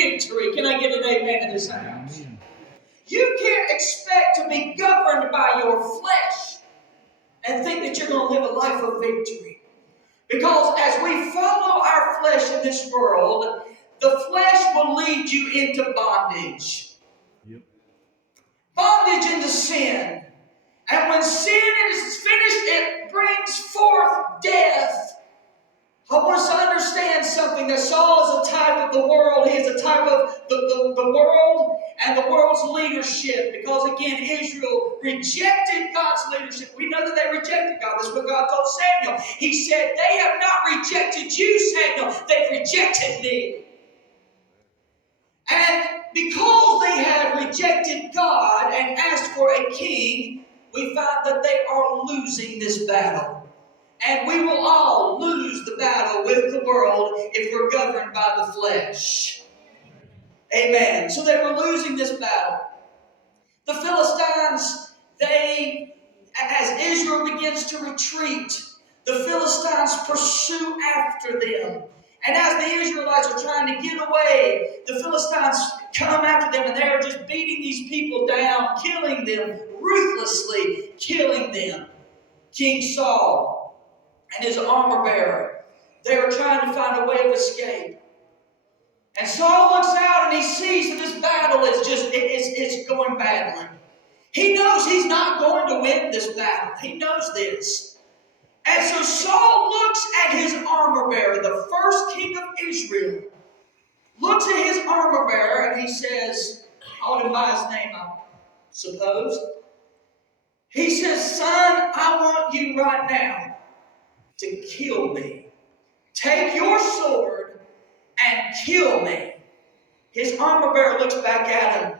victory. Can I get an amen in this house? You can't expect to be governed by your flesh and think that you're going to live a life of victory. Because as we follow our flesh in this world, the flesh will lead you into bondage. Yep. Bondage into sin. And when sin is finished, it brings forth death. I want us to understand something, that Saul is a type of the world. He is a type of the world and the world's leadership. Because again, Israel rejected God's leadership. We know that they rejected God. That's what God told Samuel. He said, they have not rejected you, Samuel. They've rejected me. And because they had rejected God and asked for a king, we find that they are losing this battle. And we will all lose the battle with the world if we're governed by the flesh. Amen. So they were losing this battle. The Philistines, as Israel begins to retreat, the Philistines pursue after them. And as the Israelites are trying to get away, the Philistines come after them, and they are just beating these people down, killing them, ruthlessly killing them. King Saul and his armor bearer, they are trying to find a way of escape. And Saul looks out and he sees that this battle is it's going badly. He knows he's not going to win this battle. He knows this. And so Saul looks at his armor bearer, the first king of Israel, looks at his armor bearer and he says, I want him by his name, I suppose. He says, son, I want you right now to kill me. Take your sword and kill me. His armor bearer looks back at him.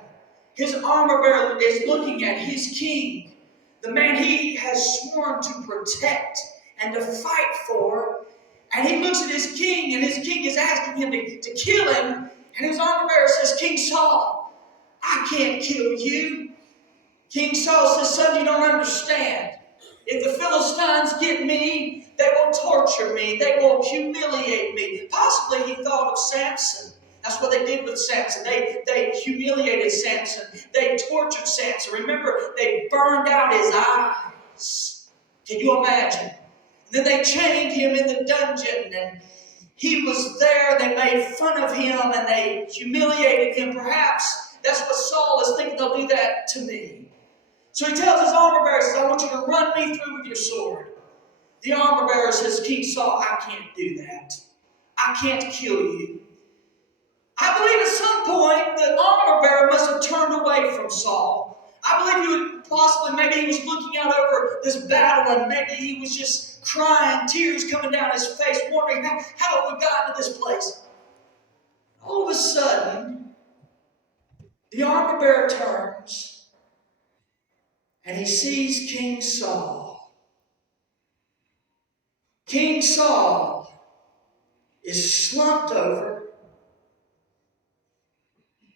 His armor bearer is looking at his king, the man he has sworn to protect and to fight for. And he looks at his king, and his king is asking him to kill him. And his armor bearer says, King Saul, I can't kill you. King Saul says, son, you don't understand. If the Philistines get me, they will torture me. They will humiliate me. Possibly he thought of Samson. That's what they did with Samson. They humiliated Samson. They tortured Samson. Remember, they burned out his eyes. Can you imagine? And then they chained him in the dungeon, and he was there. They made fun of him, and they humiliated him. Perhaps that's what Saul is thinking. They'll do that to me. So he tells his armor bearer, he says, I want you to run me through with your sword. The armor bearer says, King Saul, I can't do that. I can't kill you. I believe at some point the armor bearer must have turned away from Saul. I believe he would possibly, maybe he was looking out over this battle, and maybe he was just crying, tears coming down his face, wondering, how have we gotten to this place? All of a sudden, the armor bearer turns, and he sees King Saul. King Saul is slumped over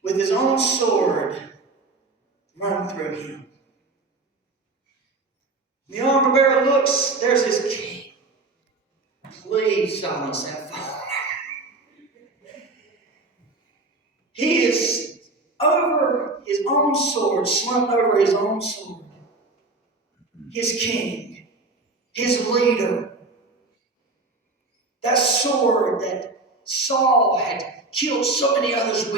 with his own sword run through him. The armor bearer looks, there's his king. Please silence that phone. He is over his own sword, slumped over his own sword. His king, his leader, that sword that Saul had killed so many others with.